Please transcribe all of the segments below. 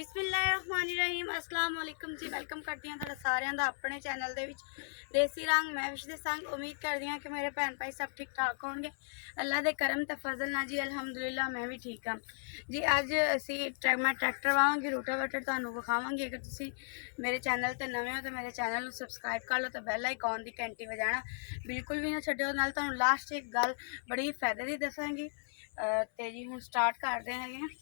बिस्मिल्लाहिर्रहमानिर्रहीम अस्सलाम वालेकुम जी। वेलकम करती हूँ सारिਆਂ ਦਾ ਆਪਣੇ चैनल ਦੇ ਵਿੱਚ देसी रंग। मैं विश ਦੇ संग उम्मीद करती हूँ कि मेरे भैन भाई सब ठीक ठाक होंगे अल्लाह के करम ते फजल ना जी। अलहमदुलिल्लाह मैं भी ठीक हाँ जी। अज असी मैं ट्रैक्टर वावांगी, रोटावेटर तुहानूं विखावांगी। अगर तुसी मेरे चैनल ते नवे हो तो मेरे चैनल नूं सबसक्राइब कर लो तो बैल आइकॉन की घंटी वजाना बिल्कुल भी ना छड्डिओ। नाल तुहानूं लास्ट एक गल बड़ी फायदे दी दसांगी। ते जी हुण स्टार्ट करदे हैगे।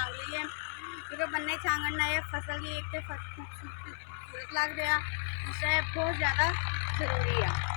छांग लीए क्योंकि बन्ने छांगण ना ये फसल की एक तो खूबसूरत लगते हैं, दूसरा ये बहुत ज़्यादा जरूरी है।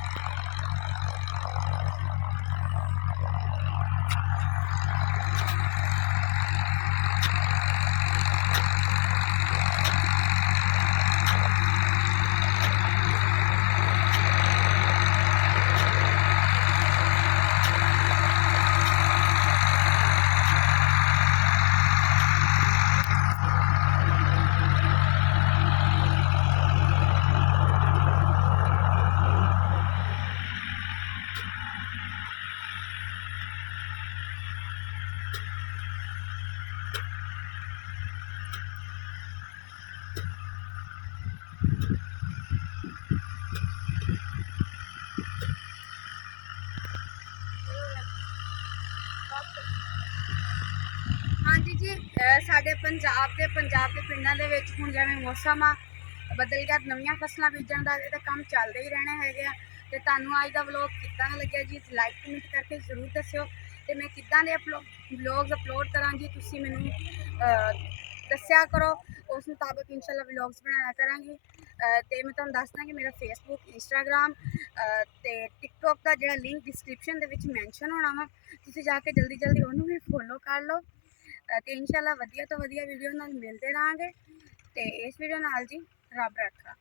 ਹਾਂਜੀ ਜੀ, ਸਾਡੇ ਪੰਜਾਬ ਦੇ ਪਿੰਡਾਂ ਦੇ ਵਿੱਚ ਹੁਣ ਜਿਵੇਂ ਮੌਸਮ ਆ ਬਦਲ ਗਿਆ, ਨਵੀਆਂ ਫਸਲਾਂ ਬੀਜਣ ਦਾ ਤੇ ਕੰਮ ਚੱਲਦੇ ਹੀ ਰਹਿਣੇ ਹੈਗੇ ਆ। ਤੇ ਤੁਹਾਨੂੰ ਅੱਜ ਦਾ ਵਲੌਗ ਕਿੱਦਾਂ ਦਾ ਲੱਗਿਆ ਜੀ, ਲਾਈਕ ਕਮੈਂਟ ਕਰਕੇ ਜ਼ਰੂਰ ਦੱਸਿਓ ਤੇ ਮੈਂ ਕਿੱਦਾਂ ਦੇ ਵਲੌਗਸ ਅਪਲੋਡ ਕਰਾਂ ਜੀ, ਤੁਸੀਂ ਮੈਨੂੰ ਦੱਸਿਆ ਕਰੋ। ਉਸ ਮੁਤਾਬਕ ਇਨਸ਼ਾਅੱਲਾ ਵਲੌਗਸ ਬਣਾਇਆ ਕਰਾਂਗੀ। ਤੇ ਮੈਂ ਤੁਹਾਨੂੰ ਦੱਸਦਾ ਕਿ ਮੇਰਾ ਫੇਸਬੁੱਕ, ਇੰਸਟਾਗ੍ਰਾਮ ਤੇ ਟਿਕਟੋਕ ਦਾ ਜਿਹੜਾ ਲਿੰਕ ਡਿਸਕ੍ਰਿਪਸ਼ਨ ਦੇ ਵਿੱਚ ਮੈਂਸ਼ਨ ਹੋਣਾ ਵਾ, ਤੁਸੀਂ ਜਾ ਕੇ ਜਲਦੀ ਉਹਨੂੰ ਵੀ ਫੋਲੋ ਕਰ ਲਓ। ਤੇ ਇਨਸ਼ਾਅੱਲਾ ਵਧੀਆ ਤੋਂ ਵਧੀਆ ਵੀਡੀਓ ਨਾਲ ਮਿਲਦੇ ਰਹਾਂਗੇ। ਤੇ ਇਸ ਵੀਡੀਓ ਨਾਲ ਜੀ ਰੱਬ ਰੱਖਾ।